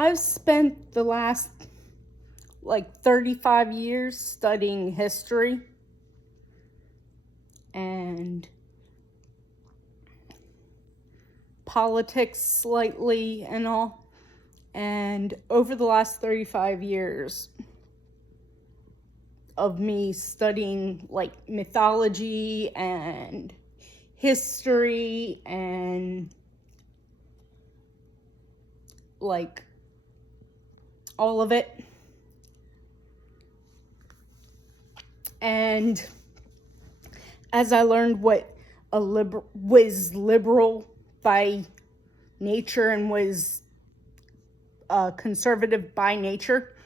I've spent the last 35 years studying history and politics slightly and all. And over the last 35 years of me studying mythology and history and all of it. And as I learned what was liberal by nature and was conservative by nature,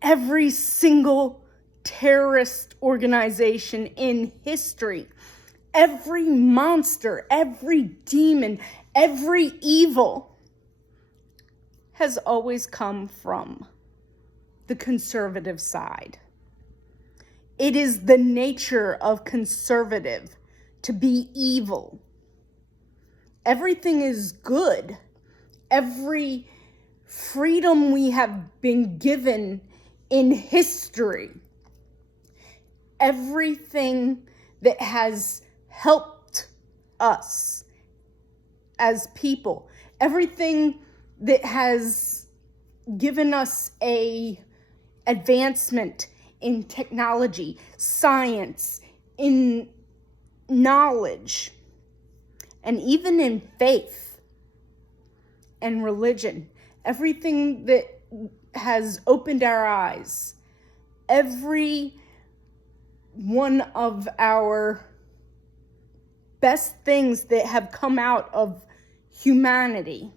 every single terrorist organization in history, every monster, every demon, every evil has always come from the conservative side. It is the nature of conservative to be evil. Everything is good. Every freedom we have been given in history, everything that has helped us as people, everything that has given us a advancement in technology, science, in knowledge, and even in faith and religion. Everything that has opened our eyes, every one of our best things that have come out of humanity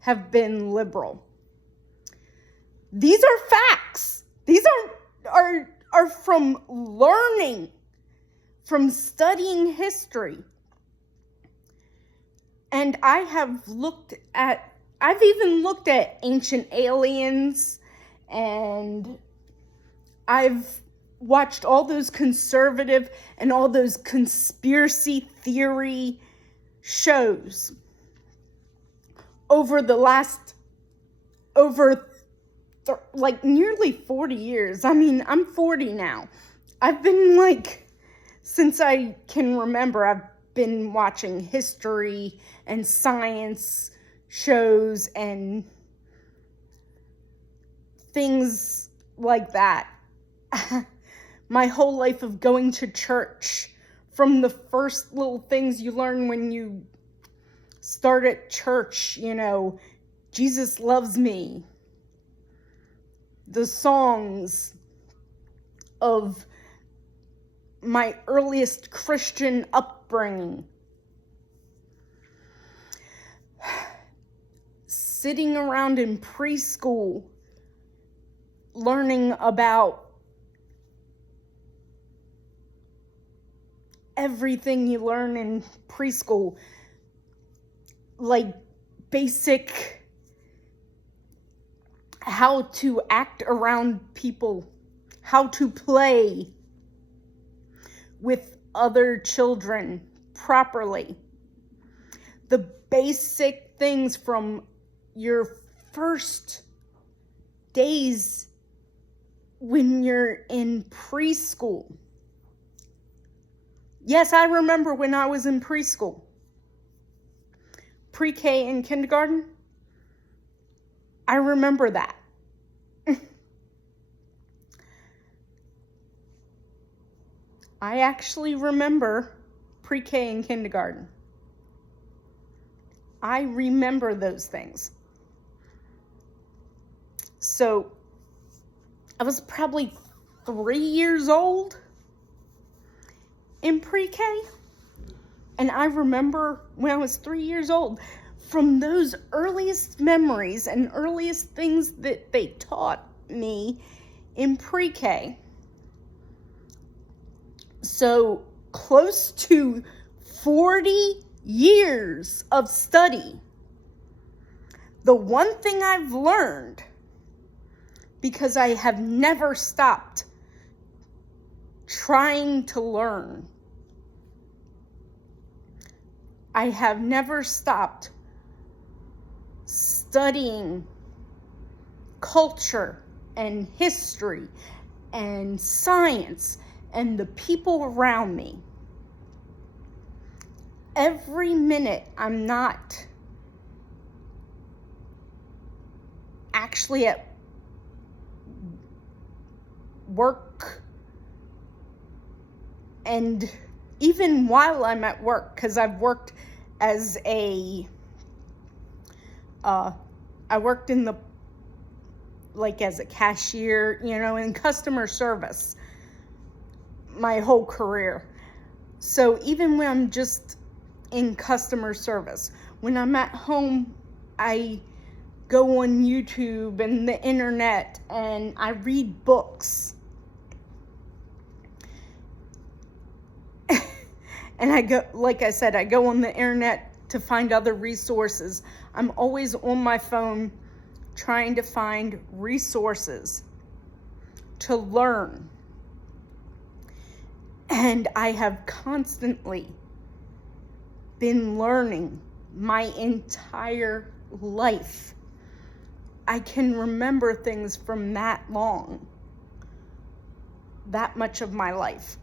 have been liberal. These are facts. These are from learning, from studying history. And I've even looked at ancient aliens, and I've watched all those conservative and all those conspiracy theory shows over the last, nearly 40 years. I mean, I'm 40 now. I've been since I can remember, I've been watching history and science shows and things like that. My whole life of going to church, from the first little things you learn when you start at church, Jesus loves me. The songs of my earliest Christian upbringing. Sitting around in preschool, learning about everything you learn in preschool, basic how to act around people, how to play with other children properly. The basic things from your first days when you're in preschool. Yes, I remember when I was in preschool. Pre-K and kindergarten. I remember that. I actually remember pre-K and kindergarten. I remember those things. So I was probably 3 years old in pre-K. And I remember when I was 3 years old, from those earliest memories and earliest things that they taught me in pre-K. So close to 40 years of study. The one thing I've learned, because I have never stopped trying to learn, I have never stopped studying culture and history and science and the people around me. Every minute I'm not actually at work, and even while I'm at work, because I've worked as I worked in as a cashier, in customer service my whole career. So even when I'm just in customer service, when I'm at home, I go on YouTube and the internet and I read books. And I go on the internet to find other resources. I'm always on my phone trying to find resources to learn. And I have constantly been learning my entire life. I can remember things from that much of my life.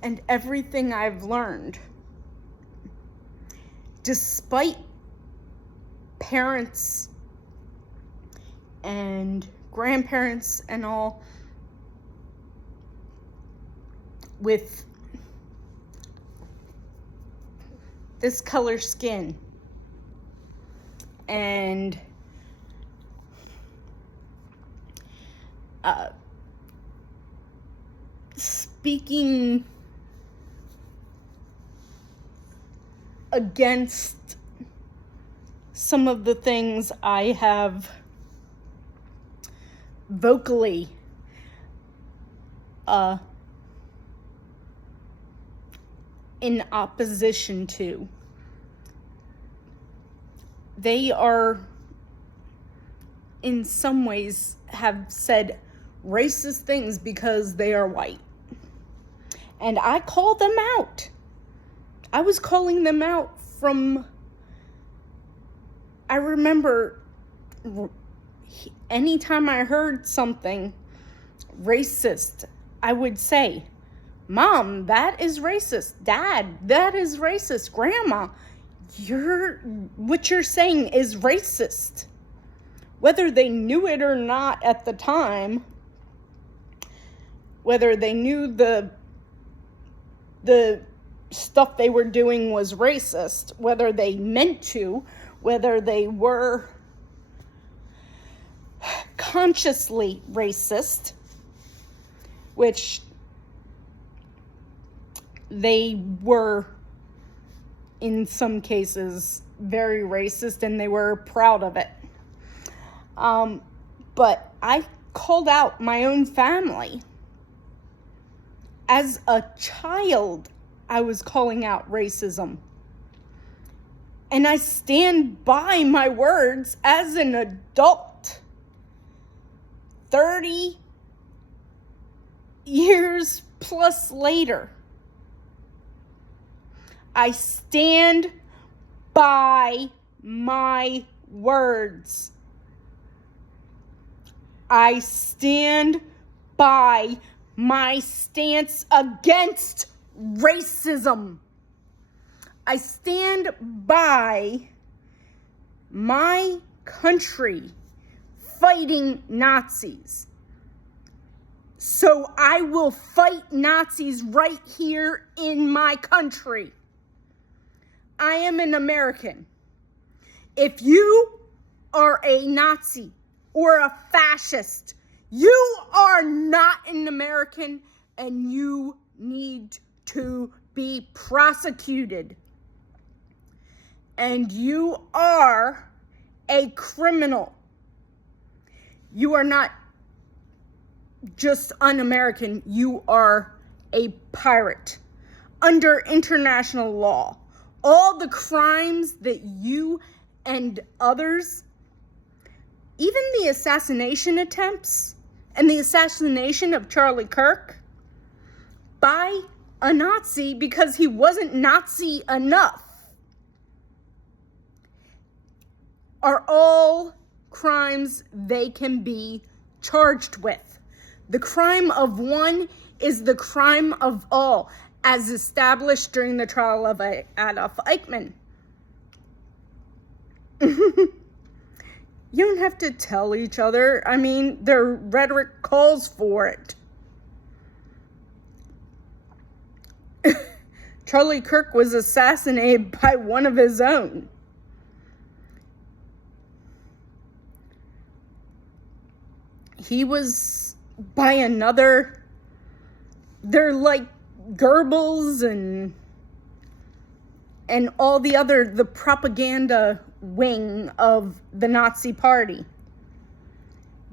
And everything I've learned, despite parents and grandparents and all with this color skin and speaking against some of the things I have vocally in opposition to. They are, in some ways, have said racist things because they are white. And I call them out. I was calling them out I remember anytime I heard something racist, I would say, Mom, that is racist. Dad, that is racist. Grandma, what you're saying is racist. Whether they knew it or not at the time, whether they knew the stuff they were doing was racist, whether they meant to, whether they were consciously racist, which they were in some cases very racist and they were proud of it. But I called out my own family. As a child, I was calling out racism. And I stand by my words as an adult. 30 years plus later, I stand by my words. I stand by my stance against racism. I stand by my country fighting Nazis. So I will fight Nazis right here in my country. I am an American. If you are a Nazi or a fascist, you are not an American and you need to be prosecuted. And you are a criminal. You are not just un-American, you are a pirate. Under international law, all the crimes that you and others, even the assassination attempts and the assassination of Charlie Kirk by a Nazi because he wasn't Nazi enough. are all crimes they can be charged with. The crime of one is the crime of all, as established during the trial of Adolf Eichmann. You don't have to tell each other. I mean, their rhetoric calls for it. Charlie Kirk was assassinated by one of his own. He was by another. They're like Goebbels and all the propaganda wing of the Nazi Party.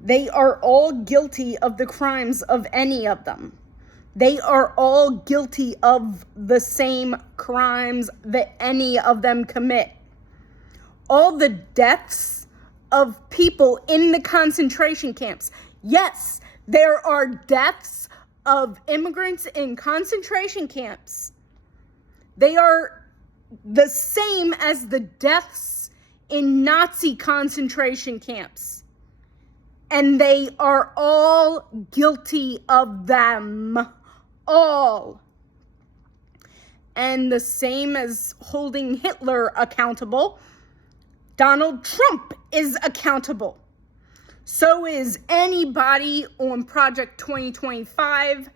They are all guilty of the crimes of any of them. They are all guilty of the same crimes that any of them commit. All the deaths of people in the concentration camps. Yes, there are deaths of immigrants in concentration camps. They are the same as the deaths in Nazi concentration camps. And they are all guilty of them. All. And the same as holding Hitler accountable, Donald Trump is accountable. So is anybody on Project 2025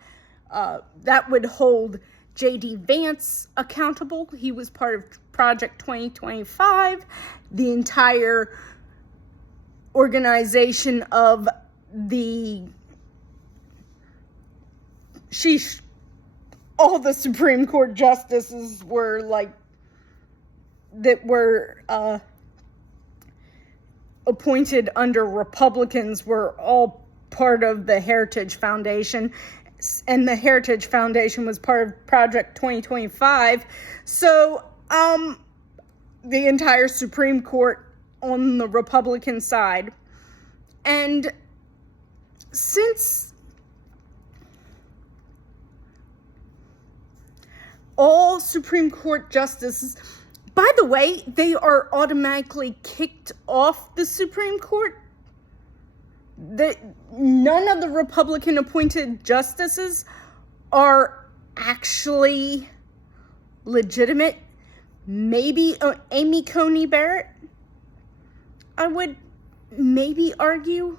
that would hold J.D. Vance accountable. He was part of Project 2025. The entire organization of all the Supreme Court justices were appointed under Republicans were all part of the Heritage Foundation, and the Heritage Foundation was part of Project 2025. So, the entire Supreme Court on the Republican side. And since all Supreme Court justices, by the way, they are automatically kicked off the Supreme Court. None of the Republican appointed justices are actually legitimate. Maybe Amy Coney Barrett, I would maybe argue.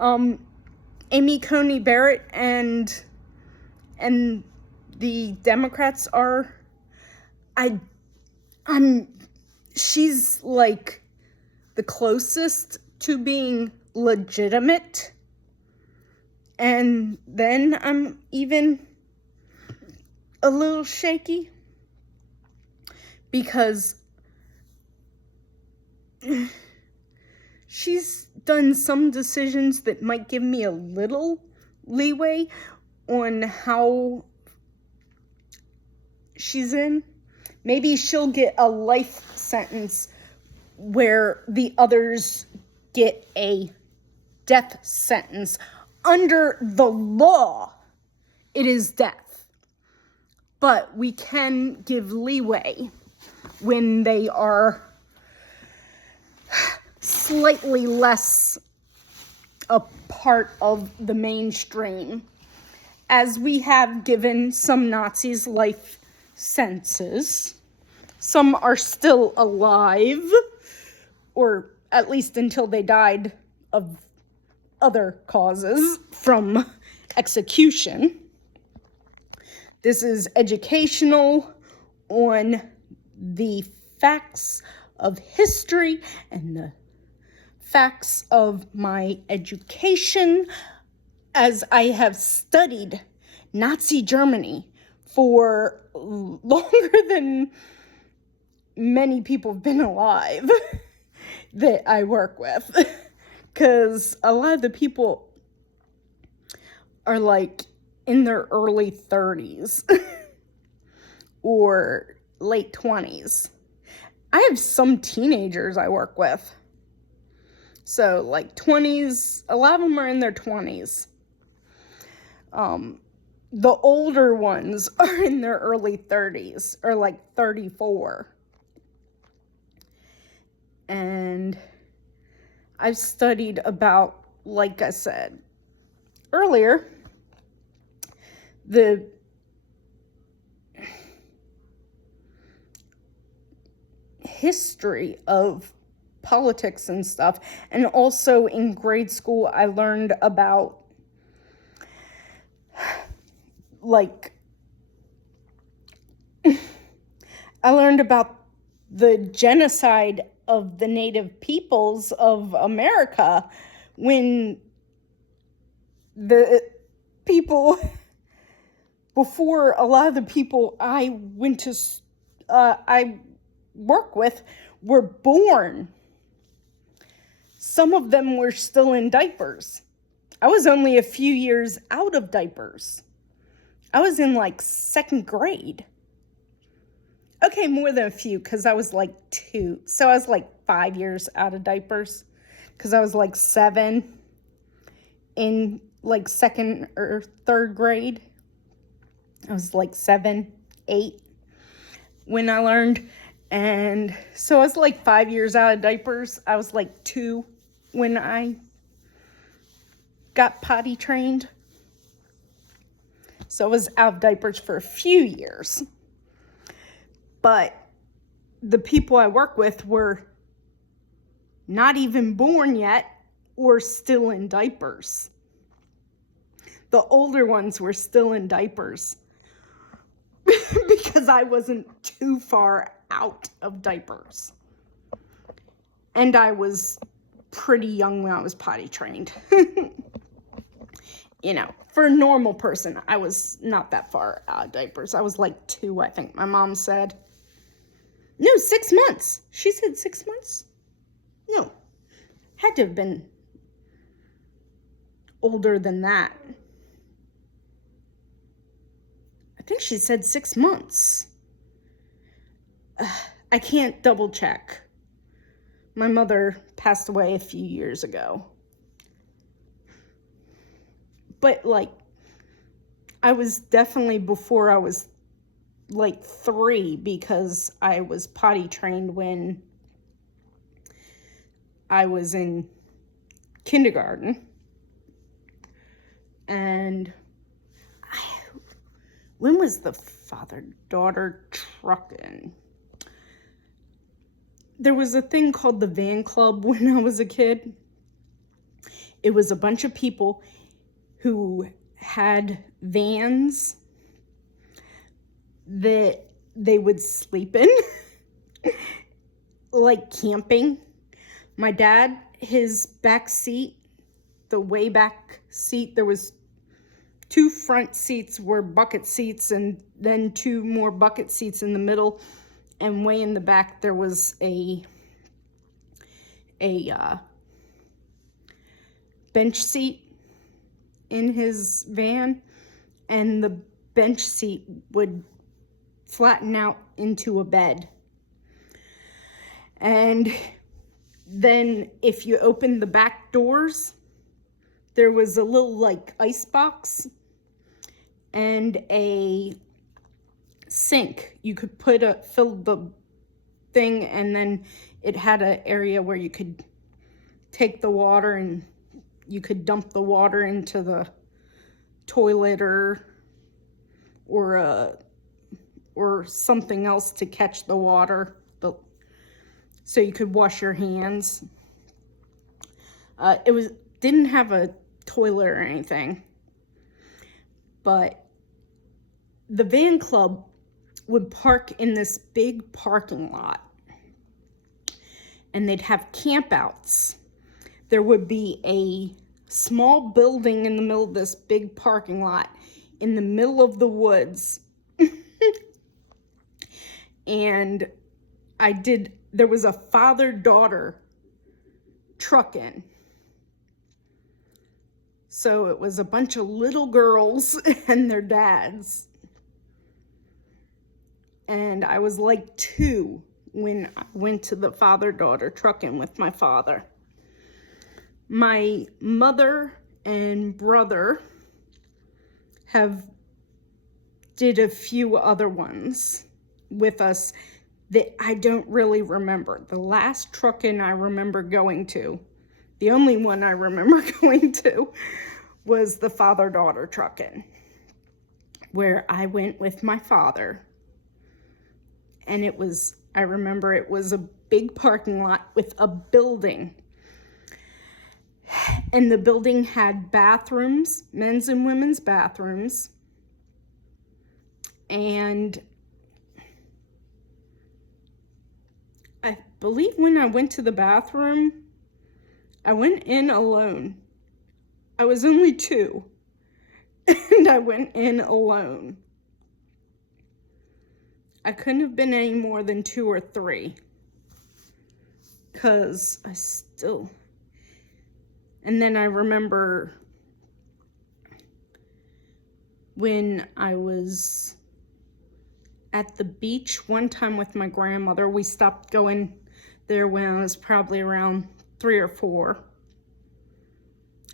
Amy Coney Barrett and the Democrats are, she's like the closest to being legitimate. And then I'm even a little shaky because she's done some decisions that might give me a little leeway on how she's in. Maybe she'll get a life sentence where the others get a death sentence. Under the law, it is death. But we can give leeway when they are slightly less a part of the mainstream, as we have given some Nazis life sentences. Some are still alive, or at least until they died of other causes from execution. This is educational on the facts of history and the facts of my education, as I have studied Nazi Germany for longer than many people have been alive that I work with. Because a lot of the people are like in their early 30s or late 20s. I have some teenagers I work with. So like 20s, a lot of them are in their 20s. The older ones are in their early 30s or like 34. And I've studied about, like I said earlier, the history of politics and stuff. And also in grade school, I learned about, the genocide of the native peoples of America when the people, before a lot of the people I work with were born. Some of them were still in diapers. I was only a few years out of diapers. I was in like second grade. Okay, more than a few, because I was like 2. So I was like 5 years out of diapers, because I was like 7 in like second or third grade. I was like 7, 8 when I learned. And so I was like 5 years out of diapers. I was like 2 when I got potty trained. So I was out of diapers for a few years. But the people I work with were not even born yet or still in diapers. The older ones were still in diapers because I wasn't too far out of diapers. And I was pretty young when I was potty trained. You know, for a normal person, I was not that far out of diapers. I was like 2, I think my mom said. No, 6 months. She said 6 months? No. Had to have been older than that. I think she said 6 months. I can't double check. My mother passed away a few years ago. But like, I was definitely before I was like 3, because I was potty trained when I was in kindergarten. And when was the father-daughter trucking? There was a thing called the van club when I was a kid. It was a bunch of people who had vans that they would sleep in, like camping. My dad, his back seat, the way back seat, there was 2 front seats were bucket seats, and then 2 more bucket seats in the middle, and way in the back there was a bench seat in his van, and the bench seat would flatten out into a bed. And then if you opened the back doors, there was a little like ice box and a sink. You could fill the thing, and then it had an area where you could take the water and you could dump the water into the toilet or something else to catch the water, so you could wash your hands. It didn't have a toilet or anything, but the van club would park in this big parking lot, and they'd have campouts. There would be a small building in the middle of this big parking lot in the middle of the woods. And there was a father-daughter truck-in. So it was a bunch of little girls and their dads. And I was like 2 when I went to the father-daughter truck-in with my father. My mother and brother did a few other ones with us. that I don't really remember. The last truckin' I remember going to, the only one I remember going to, was the father-daughter truckin', where I went with my father. And I remember it was a big parking lot with a building. And the building had bathrooms, men's and women's bathrooms. And I believe when I went to the bathroom, I went in alone. I was only 2, and I went in alone. I couldn't have been any more than 2 or 3, because and then I remember when I was at the beach one time with my grandmother. We stopped going there when I was probably around 3 or 4.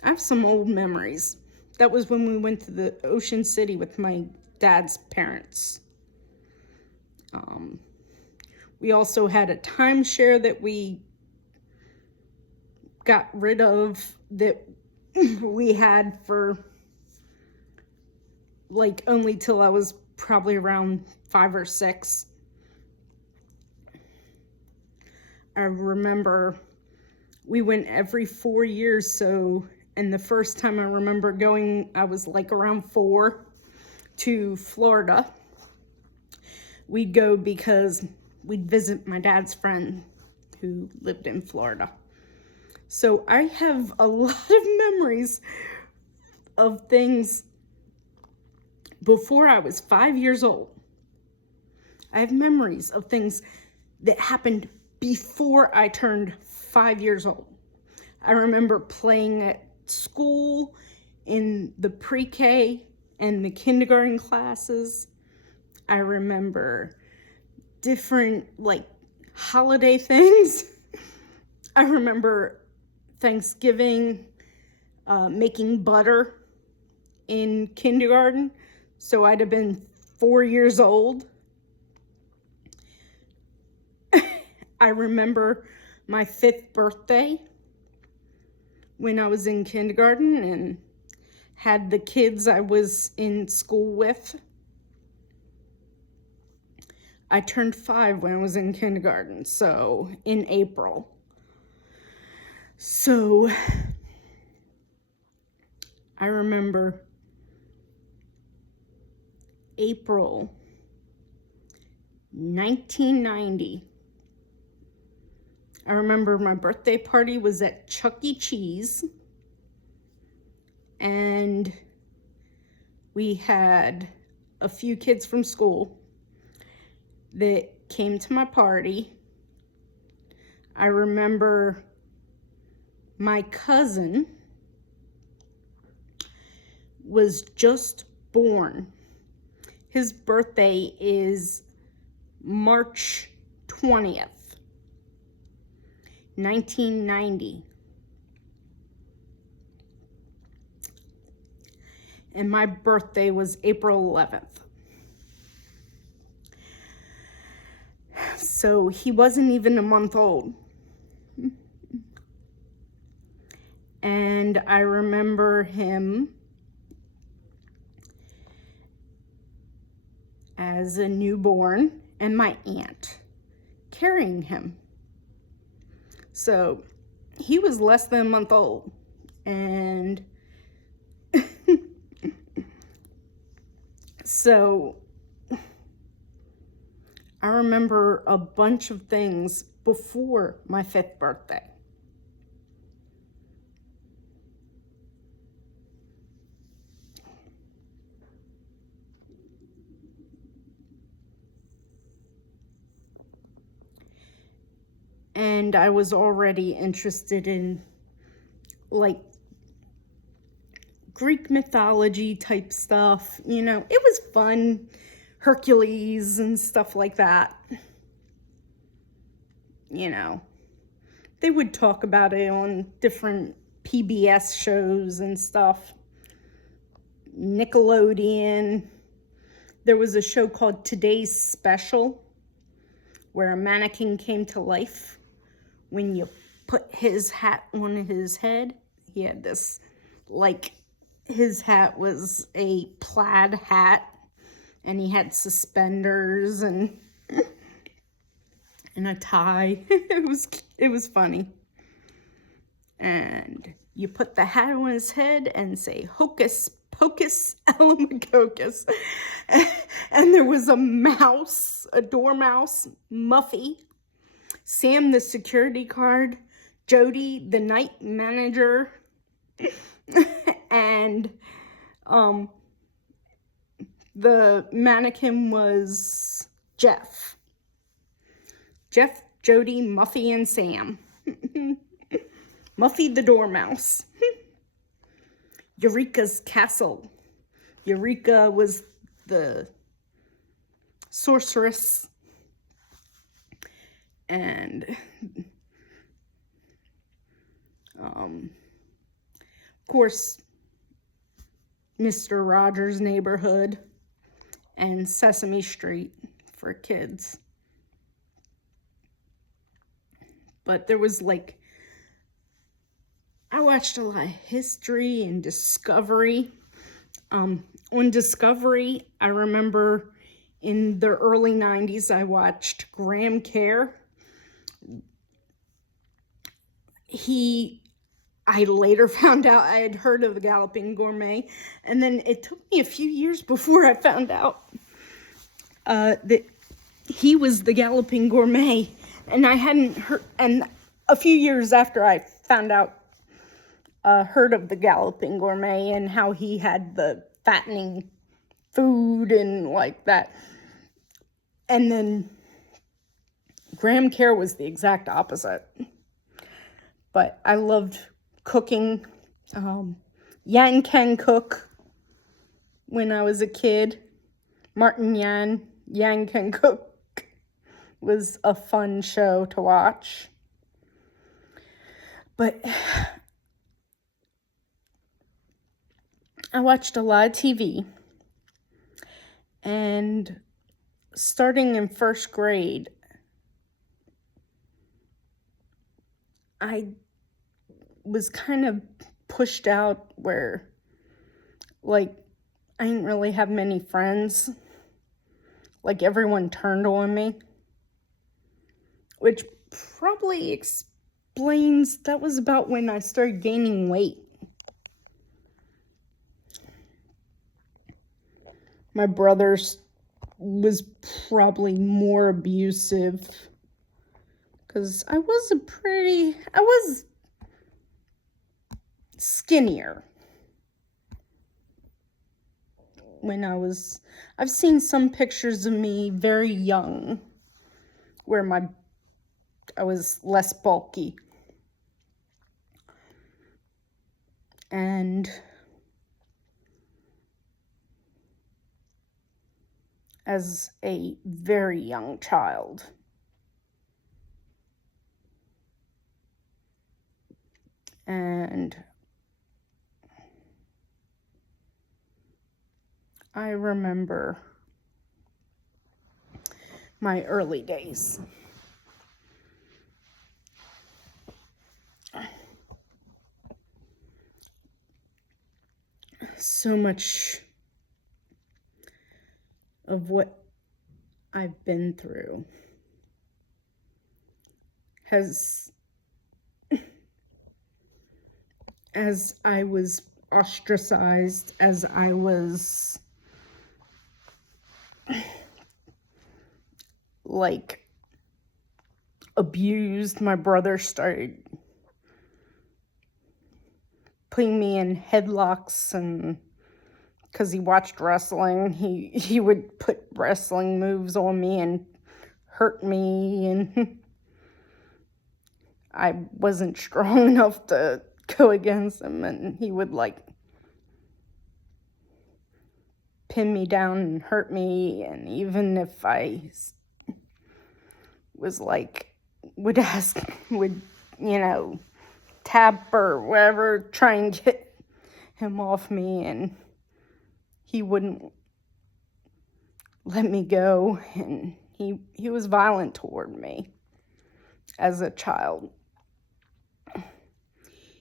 I have some old memories. That was when we went to the Ocean City with my dad's parents. We also had a timeshare that we got rid of, that we had for like only till I was probably around 5 or 6. I remember we went every 4 years, and the first time I remember going, I was like around 4, to Florida. We'd go because we'd visit my dad's friend who lived in Florida. So I have a lot of memories of things before I was 5 years old. I have memories of things that happened before I turned 5 years old. I remember playing at school in the pre-K and the kindergarten classes. I remember different like holiday things. I remember Thanksgiving, making butter in kindergarten. So I'd have been 4 years old. I remember my 5th birthday when I was in kindergarten and had the kids I was in school with. I turned 5 when I was in kindergarten, so in April. So I remember April 1990. I remember my birthday party was at Chuck E. Cheese, and we had a few kids from school that came to my party. I remember my cousin was just born. His birthday is March 20th, 1990. And my birthday was April 11th. So he wasn't even a month old. And I remember him as a newborn and my aunt carrying him. So he was less than a month old. And so I remember a bunch of things before my 5th birthday. And I was already interested in like Greek mythology type stuff. You know, it was fun. Hercules and stuff like that. You know, they would talk about it on different PBS shows and stuff. Nickelodeon. There was a show called Today's Special where a mannequin came to life when you put his hat on his head. He had this, like, his hat was a plaid hat, and he had suspenders and a tie. It was funny. And you put the hat on his head and say, "Hocus Pocus Alamacocus." And there was a mouse, a dormouse, Muffy, Sam the security guard, Jody the night manager, and the mannequin was Jeff. Jeff, Jody, Muffy, and Sam. Muffy the dormouse. Eureka's castle. Eureka was the sorceress. And of course, Mr. Rogers' Neighborhood and Sesame Street for kids. But there was, like, I watched a lot of history and Discovery. On Discovery, I remember in the early 90s, I watched Graham Kerr. I later found out I had heard of the Galloping Gourmet, and then it took me a few years before I found out that he was the Galloping Gourmet, and I hadn't heard, and a few years after I found out, heard of the Galloping Gourmet and how he had the fattening food and like that. And then Graham Kerr was the exact opposite. But I loved cooking. Yan Can Cook when I was a kid. Martin Yan Can Cook was a fun show to watch. But I watched a lot of TV, and starting in first grade, I was kind of pushed out where, like, I didn't really have many friends. Like, everyone turned on me, which probably explains that was about when I started gaining weight. My brother was probably more abusive because I was skinnier when I've seen some pictures of me very young where I was less bulky. And as a very young child, and I remember my early days. So much of what I've been through has, as I was ostracized, as I was, like, abused, my brother started putting me in headlocks, and because he watched wrestling, he would put wrestling moves on me and hurt me, and I wasn't strong enough to go against him, and he would, like, pin me down and hurt me. And even if I was like, would tap or whatever, try and get him off me, and he wouldn't let me go, and He was violent toward me as a child.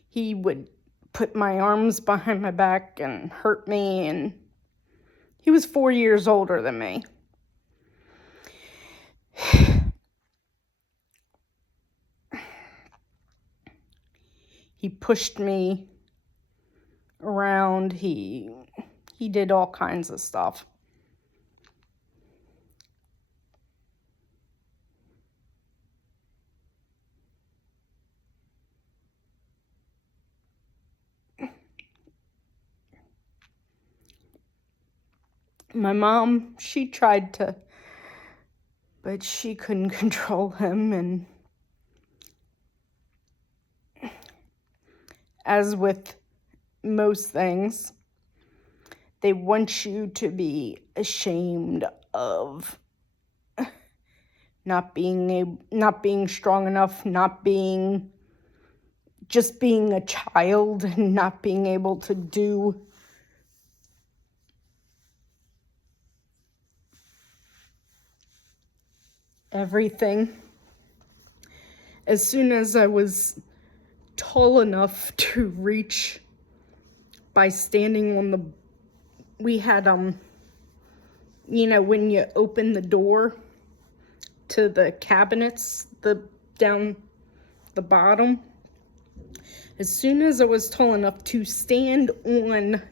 He would put my arms behind my back and hurt me, and he was 4 years older than me. He pushed me around. He did all kinds of stuff. My mom, she tried to, but she couldn't control him. And as with most things, they want you to be ashamed of not being strong enough, just being a child, and not being able to do everything. As soon as I was tall enough to reach by standing on we had, when you open the door to the cabinets, down the bottom, as soon as I was tall enough to stand on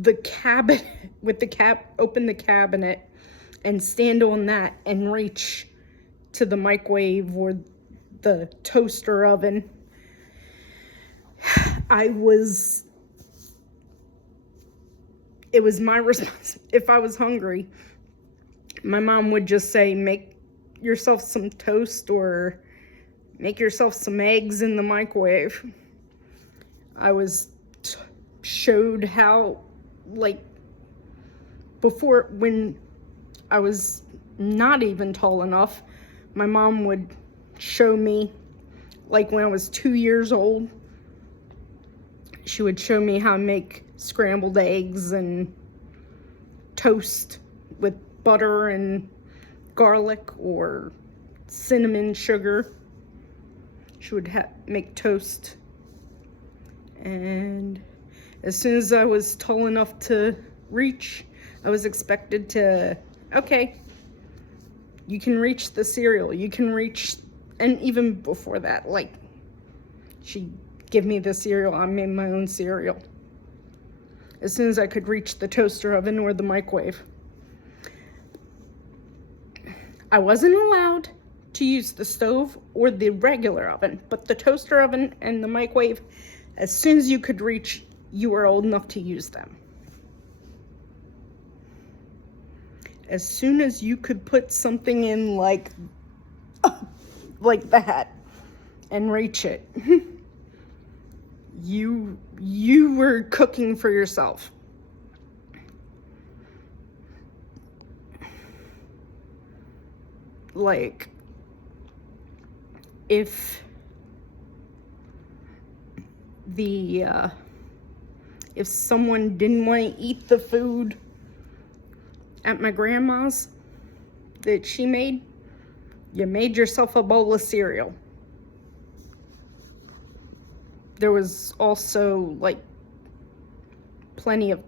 the cabinet, open the cabinet and stand on that and reach to the microwave or the toaster oven, it was my response. If I was hungry, my mom would just say, make yourself some toast or make yourself some eggs in the microwave. I was showed how, before, when I was not even tall enough, my mom would show me, when I was 2 years old, she would show me how to make scrambled eggs and toast with butter and garlic or cinnamon sugar. She would make toast. And as soon as I was tall enough to reach, I was expected to, okay, you can reach the cereal. You can reach, and even before that, she'd give me the cereal. I made my own cereal. As soon as I could reach the toaster oven or the microwave. I wasn't allowed to use the stove or the regular oven, but the toaster oven and the microwave, as soon as you could reach, you were old enough to use them. As soon as you could put something in like that and reach it, you were cooking for yourself. If someone didn't want to eat the food at my grandma's that she made, you made yourself a bowl of cereal. There was also plenty of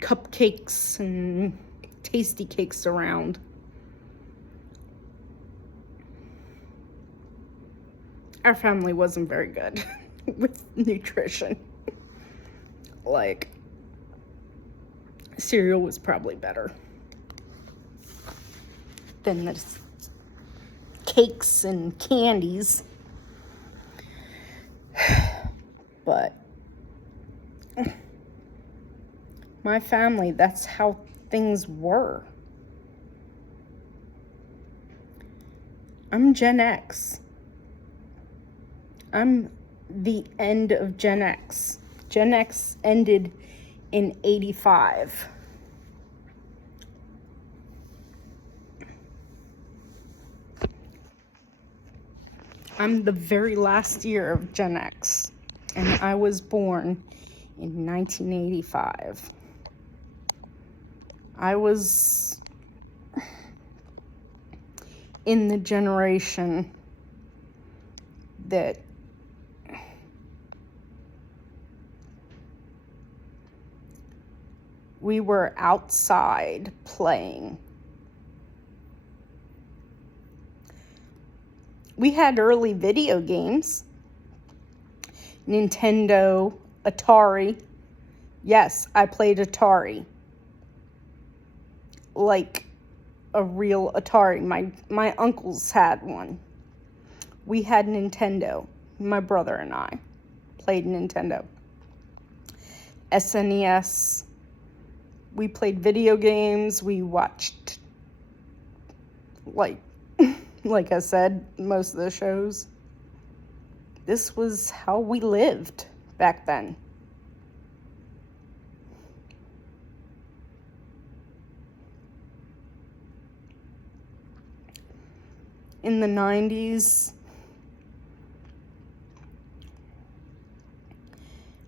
cupcakes and tasty cakes around. Our family wasn't very good with nutrition. Cereal was probably better than the cakes and candies. But my family, that's how things were. I'm Gen X. I'm the end of Gen X. Gen X ended in 85. I'm the very last year of Gen X, and I was born in 1985. I was in the generation that we were outside playing. We had early video games. Nintendo, Atari. Yes, I played Atari. Like a real Atari. My uncles had one. We had Nintendo. My brother and I played Nintendo. SNES. We played video games. We watched, like I said, most of the shows. This was how we lived back then. In the 90s,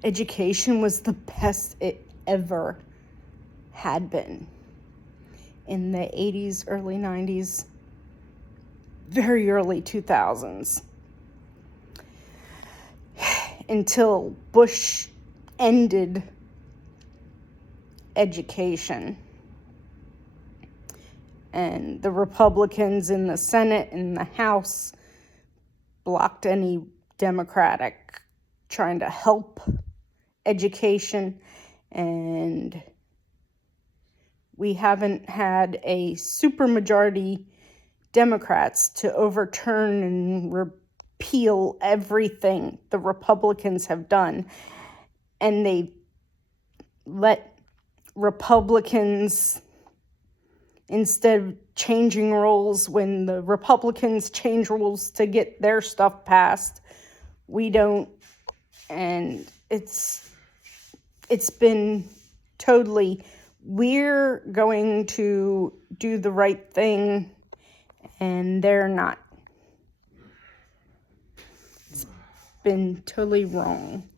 education was the best it ever had been. In the 80s, early 90s, very early 2000s. Until Bush ended education. And the Republicans in the Senate and the House blocked any Democratic trying to help education. And we haven't had a supermajority Democrats to overturn and repeal everything the Republicans have done. And they let Republicans, instead of changing rules when the Republicans change rules to get their stuff passed, we don't. And it's been totally, we're going to do the right thing and they're not. It's been totally wrong.